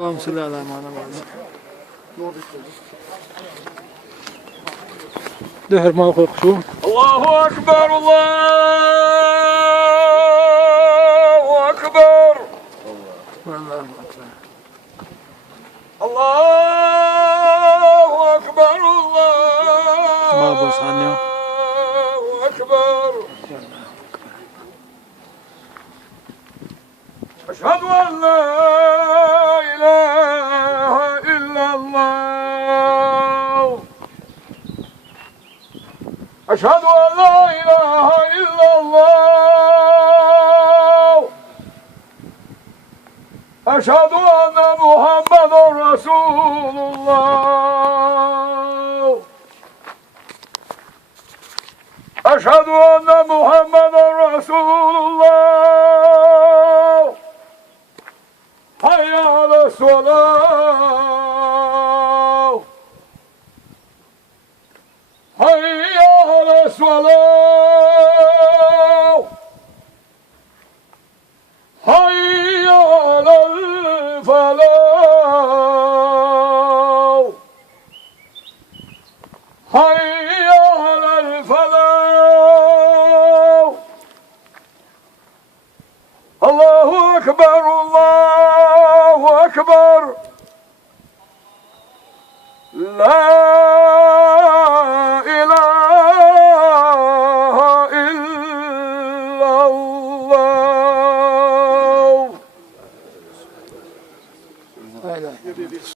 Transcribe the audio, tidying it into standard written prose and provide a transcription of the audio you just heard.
اللهم صل على محمد. دهر ما أخوك شو؟ الله أكبر الله أكبر والله الله أكبر ما بوص عني. الله أكبر أشهد أن لا إله إلا الله أشهد أن لا إله إلا الله أشهد أن محمدا رسول الله أشهد أن محمدا رسول الله حي على الصلاة حي على الصلاة حي على الفلاح